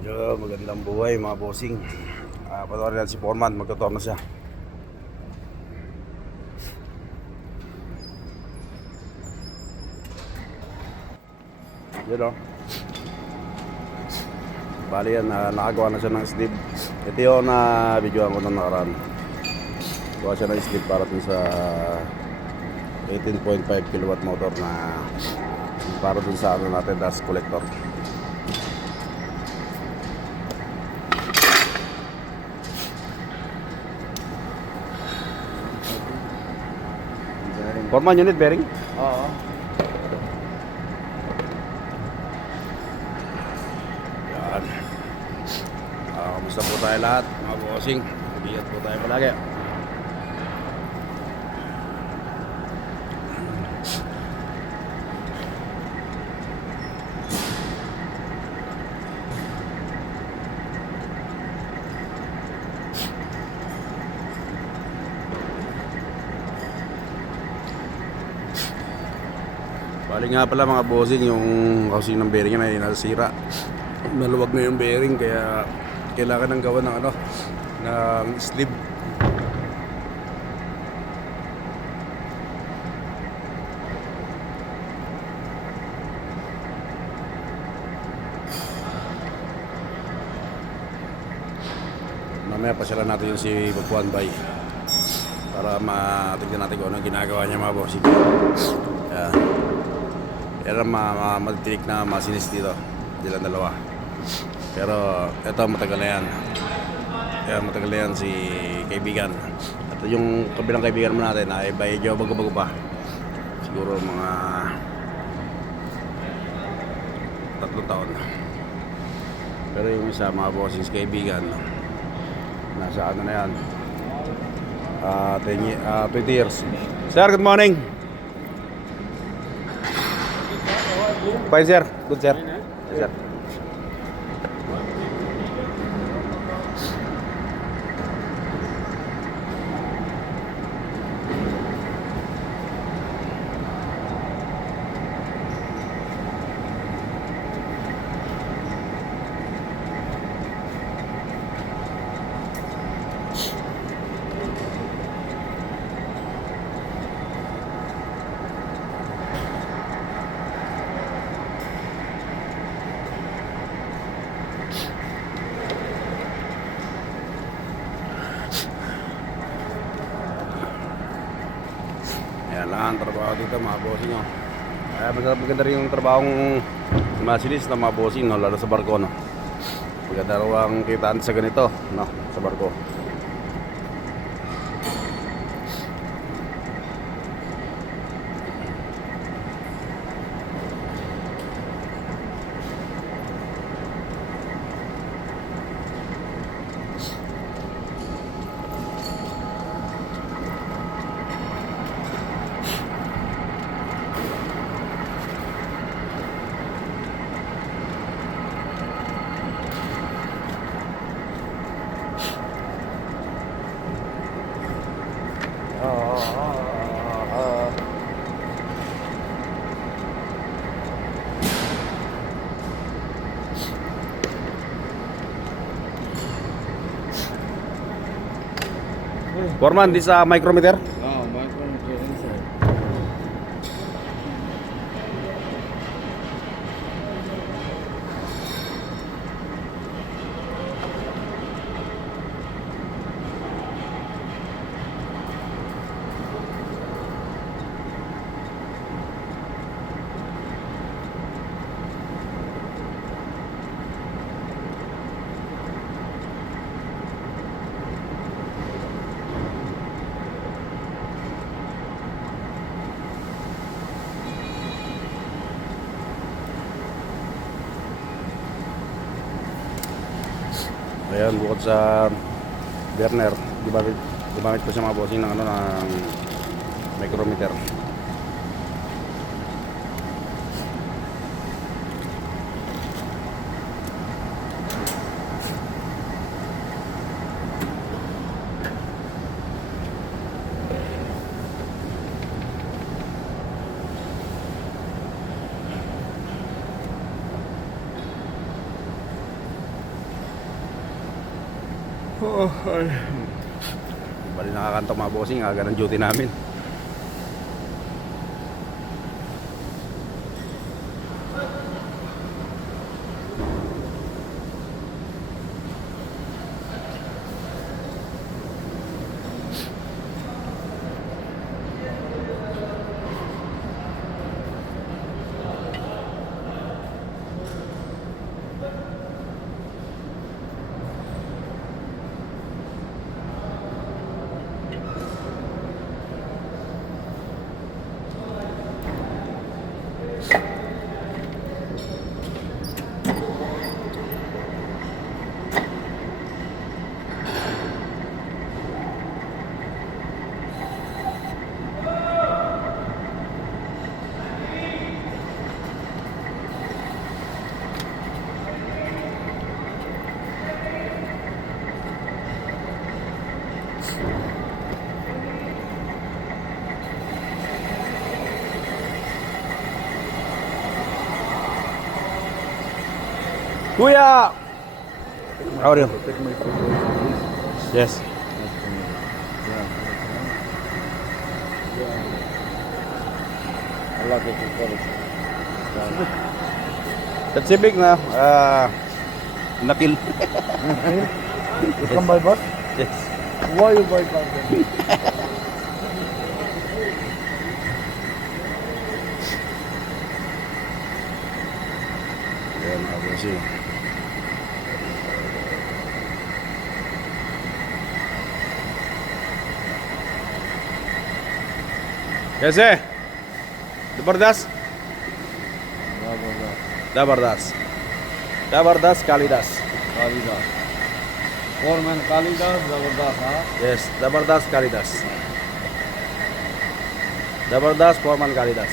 Yo, magandang buhay mga bossing. Panoorin natin si Foreman, magtotorno siya. Yun o. Bali yan, nakagawa na siya ng sleeve. Ito yung videoan ko ng nakaraan. Gawa siya ng sleeve para dun sa 18.5 kilowatt motor na para dun sa ano natin, dust collector. Foreman, unit bearing? Oo. Yan. Kamusta po tayo lahat mga bossing? Mag-iingat po tayo palagi. Bali nga pala mga bossing, yung housing ng bearing na ay nasira. Maluwag na yung bearing kaya kailangan ng gawa ng ano, ng sleeve. Mamaya pasyalan natin yung si Bubuan Bay para matignan natin kung ano ginagawa niya mga bossing. Pero matitinik na masinis dito. Hindi lang dalawa. Pero ito matagal na yan. Kaya matagal na yan si kaibigan. At yung kabilang kaibigan mo natin ay medyo bago-bago pa. Siguro mga 3 taon. Pero yung isa mga bossing kaibigan, nasa ano na yan, 20 years. Sir, good morning. Fine sir, good sir. Yes, sir. Yan lang ang trabaho dito mga bossing, no? Kaya maganda rin yung trabahong masinis na mga bossing, no? Lalo sa barko, no? Maganda rin ang kitaan sa ganito, no? Sa barko. Foreman, di sa micrometer? Oo, micrometer yun, sir. Ayan, bukod sa burner, gumamit ko sa mga bossing ng ano, ng micrometer. Oh, ay. Bali nakakantok mga bossing, aga ng duty namin. Kuya! How are you? Take my photo, please. Yes. I like it. That Civic na, nakil. You come by bus? Yes. Why you buy car then? Yan, mga bossing. कैसे जबरदस्त जबरदस्त जबरदस्त Kalidas Kalidas. Foreman Kalidas, Zabardast, huh? Yes जबरदस्त कालिदास जबरदस्त फॉरमैन Kalidas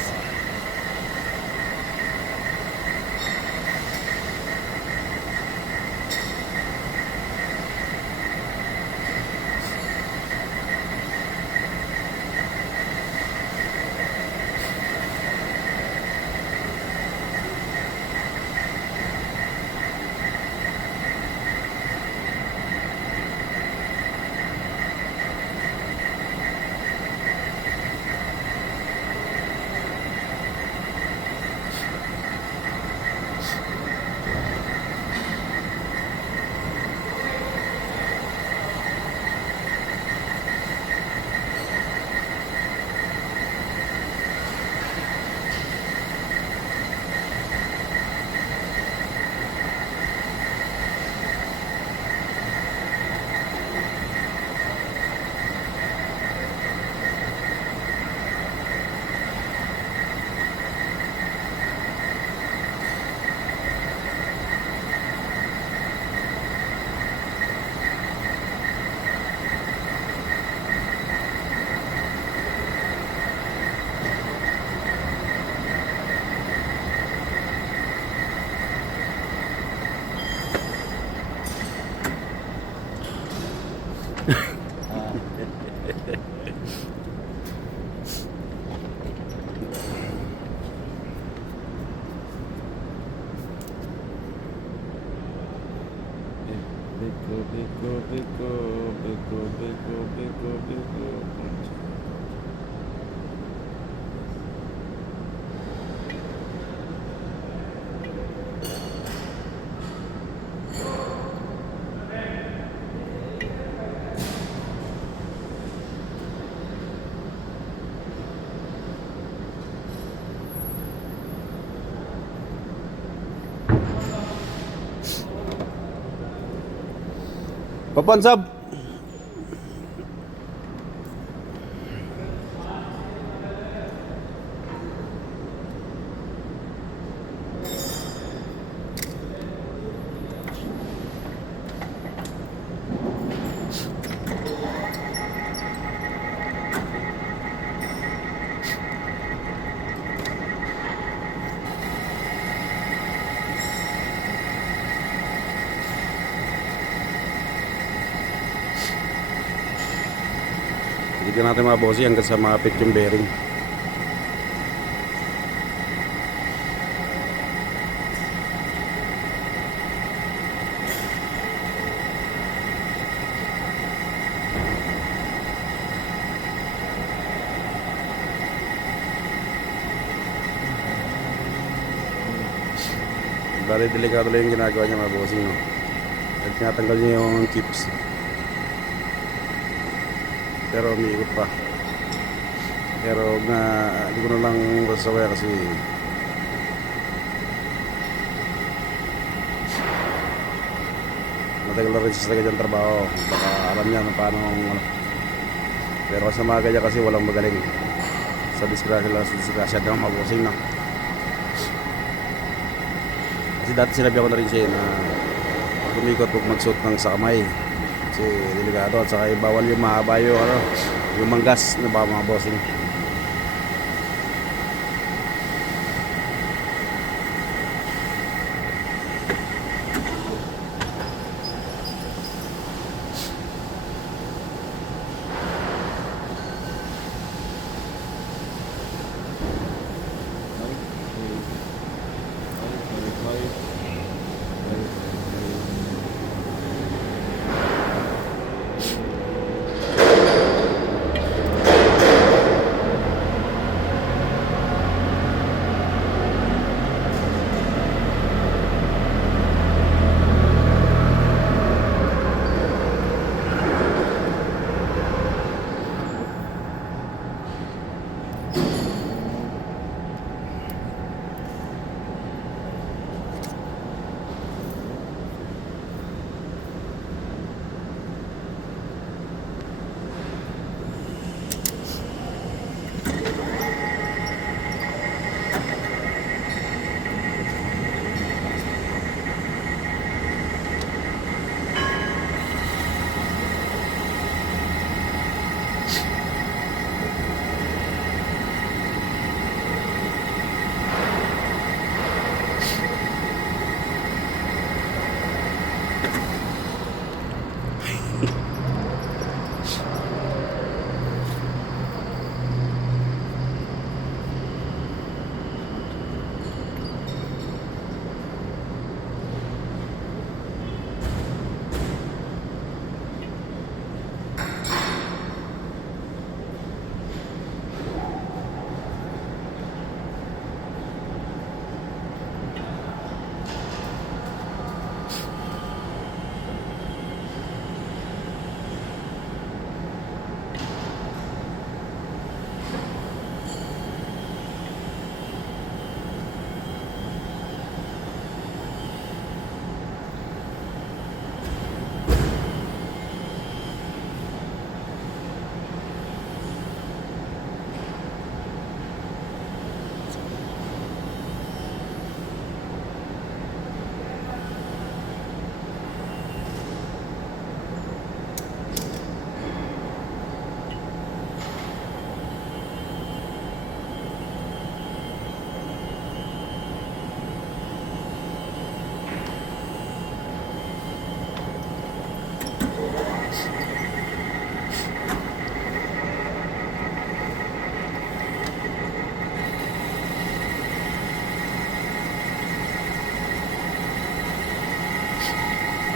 Papansab. Dito natin mga bossy hanggang sa mapit yung bearing. Bali, delikado lang yung ginagawa niya mga bossing, no? At tinatanggal niya yung chips. Pero umiikot pa. Pero na, hindi ko na lang masasawaya kasi matagal na rin siya sa kanyang trabaho. Baka alam niya na paano ano. Pero kasi mga ganyan kasi walang magaling. Sa disgrasya lang, sa disgrasya daw mga bossing, no? Kasi dati sinabi ako na rin siya na pag umikot huwag magsuot ng sa kamay kasi delikado at saka bawal yung mahaba yung ano, yung manggas na ba mga bossing.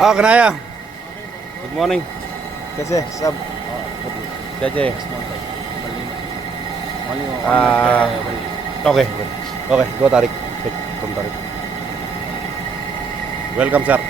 Ah, Kanaya. Good morning. कैसे सब? कैसे? Okay. Okay, go Tarik. Come Tarik. Welcome sir.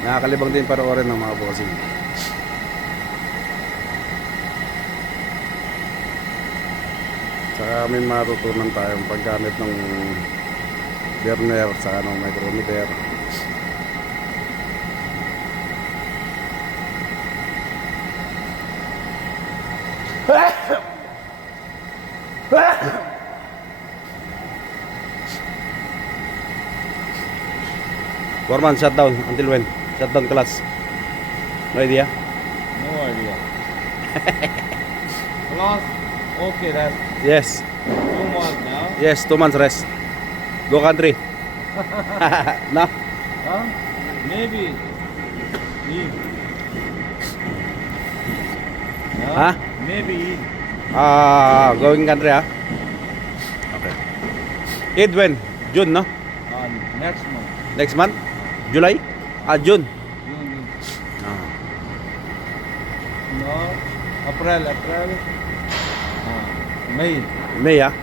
Nakakalibang din panoorin ng mga bossing. Saka may matutunan tayong paggamit ng burner sa ng micrometer. Foreman, shutdown. Until when? Shutdown class. No idea? No idea. Class, okay, that's Yes. 2 months now. Yes, 2 months rest. Go country. No? Huh? Maybe. Eid. Huh? Maybe Eid. Going country, ha? Okay. Eid when? June, no? Next month. Next month? July? June. June. Ah. No. April. May. May, ha?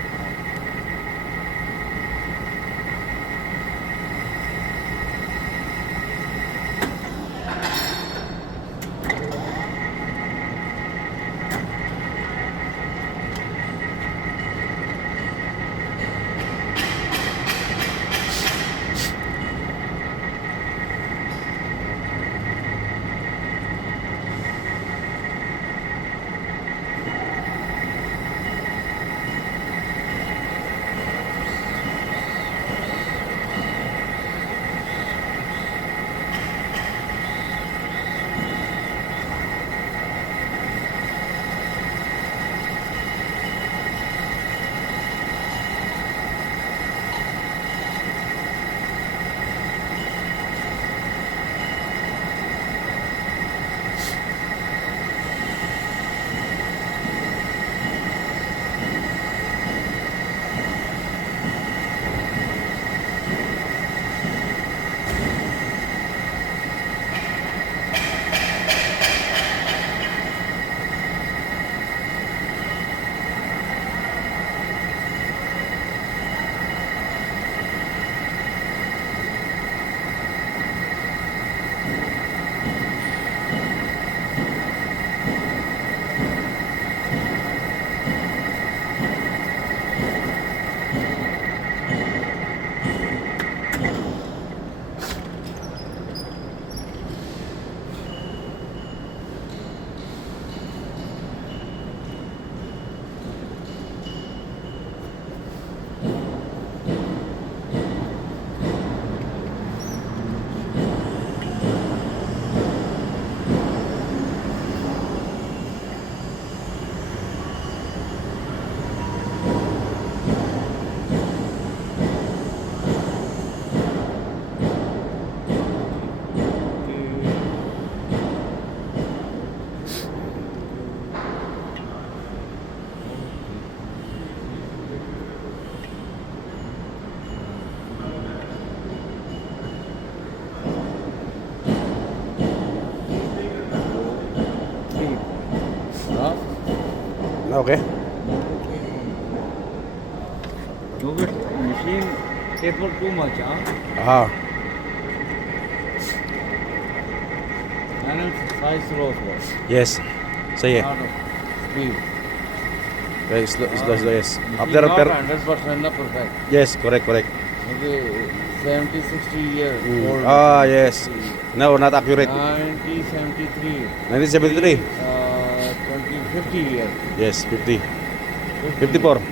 Okay. Look at machine taper too much, huh? Ah. And it's size slow. Yes. Say it. Lot of speed. Very slow, yes. Machine After not repair. 100% not perfect. Yes, correct. Maybe 70, 60 years old. Yes. No, not accurate. 1973. 1973. 20, 50 years. Yes, 50. 50 54. 54.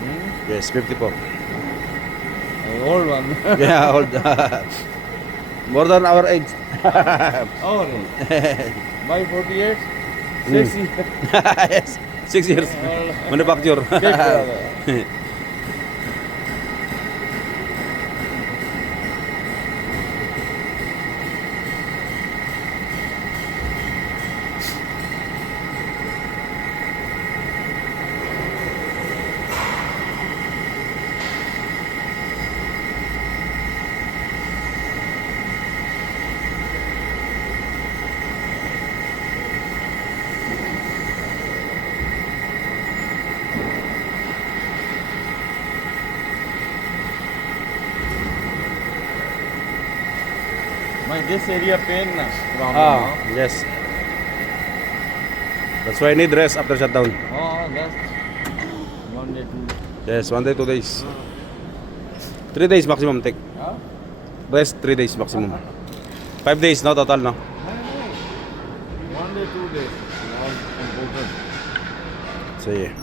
Hmm? Yes, 54. Old one. Yeah, old. More than our age. Our age. By 48, 6 years. Yes, 6 years. Manufacture. Big brother. This area pain problem. Yes. That's why I need rest after shutdown. Oh, Last 1 day, 2. Yes, 1 day, 2 days. 3 days maximum take. Huh? Rest 3 days maximum. 5 days no total no. No, no. 1 day, 2 days. All important. Sige.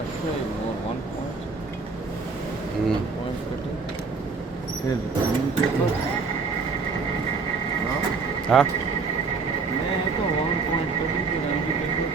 Actually, more 1 point. Mm. Point cutting. Here, green paper. Huh? Ha? मैं है तो 1 point cutting की नाम की पेपर.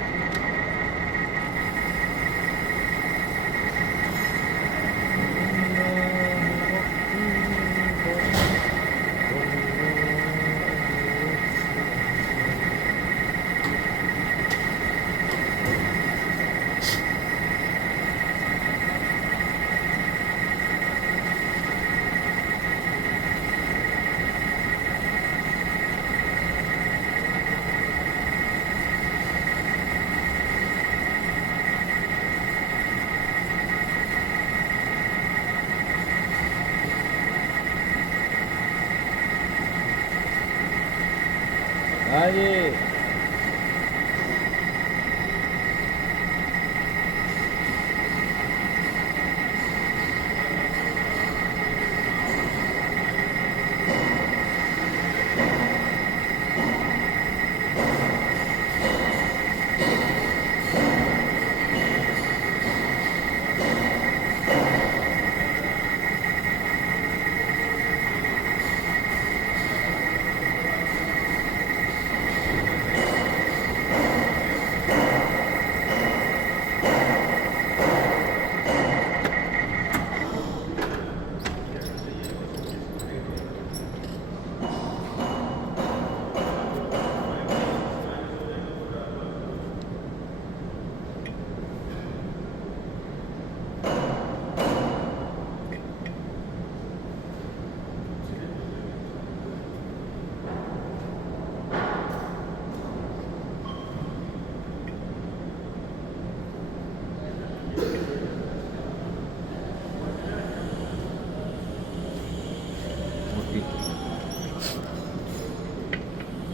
हाँ जी.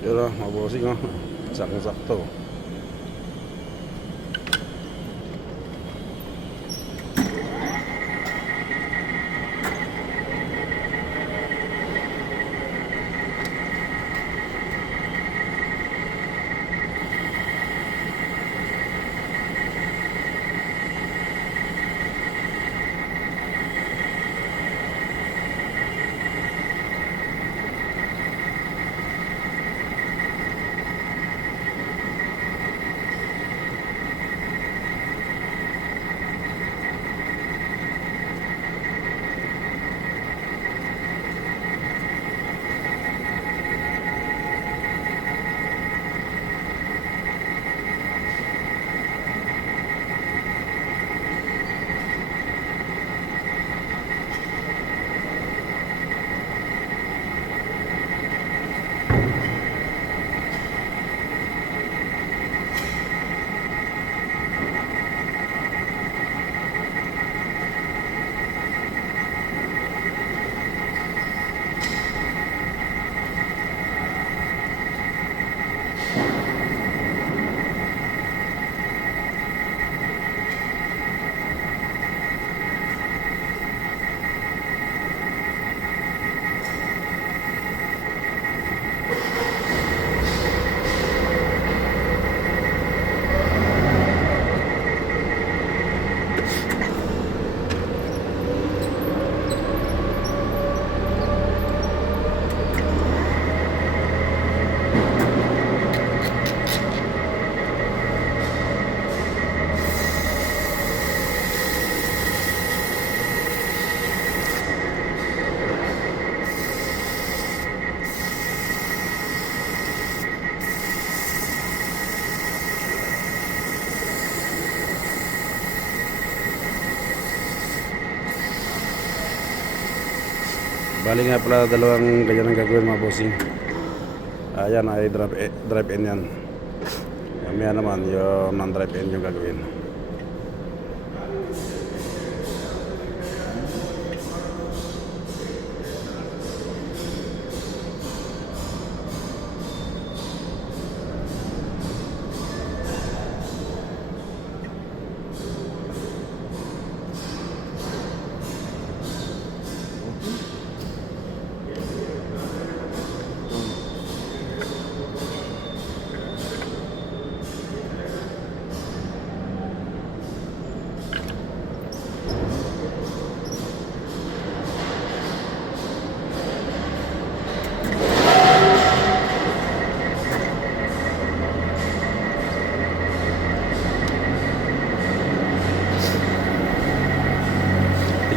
Yun o, mga bossing o. Sakto-sakto. Bali nga pala dalawang ganyan ang gagawin mga bossing. Ayan ay drive-in yan. Mamaya naman yung non-drive-in yung gagawin.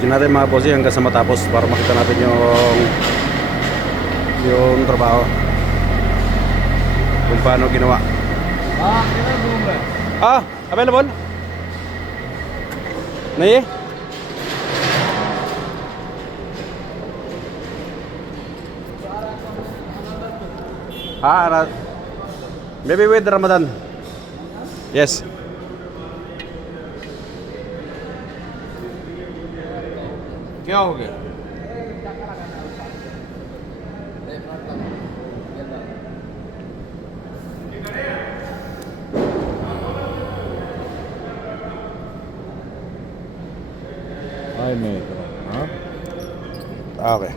Tignan natin mga bossy hanggang sa matapos para makita natin yung trabaho kung paano ginawa. कितना घूम रहा है Available? नहीं? Maybe with Ramadan. Yes. क्या हो गया आई नहीं हाँ Okay.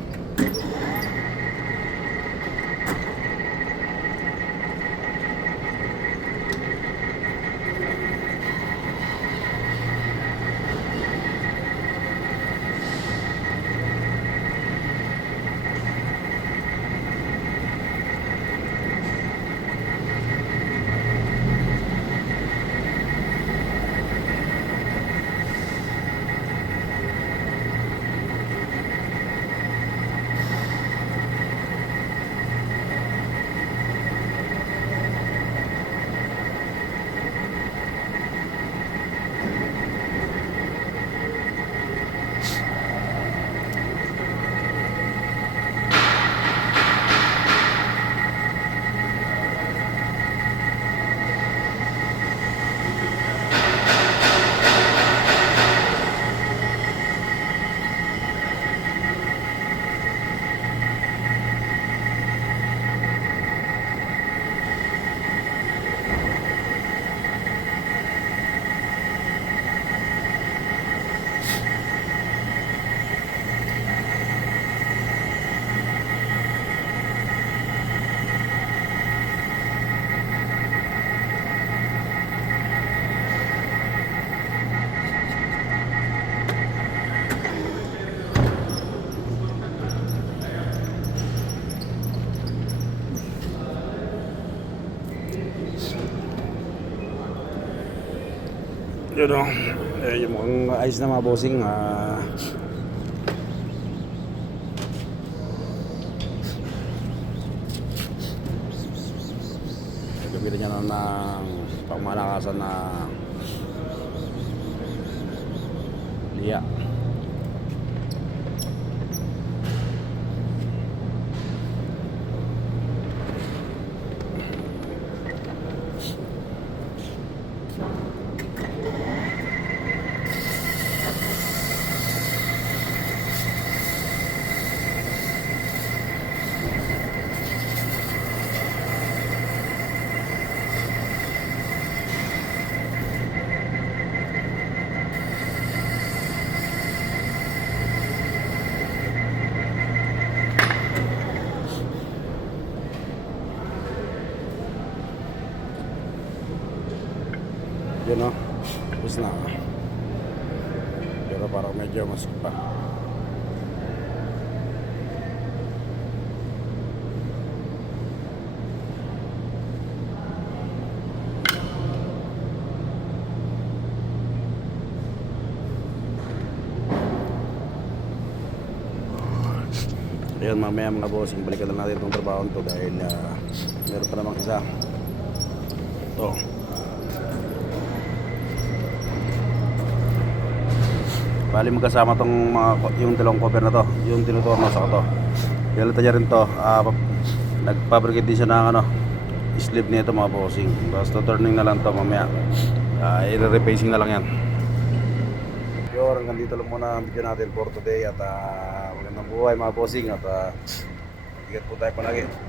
Yun o, yung mukhang ayos na mga bossing. Gamitin niya ng pangmalakasan na liya. Yun o, tapos na. Pero parang medyo masuk pa. Ayan, mamaya mga bossing, balikan lang natin itong trabaho nito dahil meron pa namang isa. Ito. Bali magkasama tong yung dalawang cover na to, yung tinuturno sa to. Kaya niya rin to, Nag-fabricate din siya ng ano, sleeve nito mga bossing. Tapos turning na lang to mamaya. I-repacing na lang yan. Yun, hanggang dito lang muna ang video natin for today. At magandang buhay mga bossing. At ingat po tayo palagi.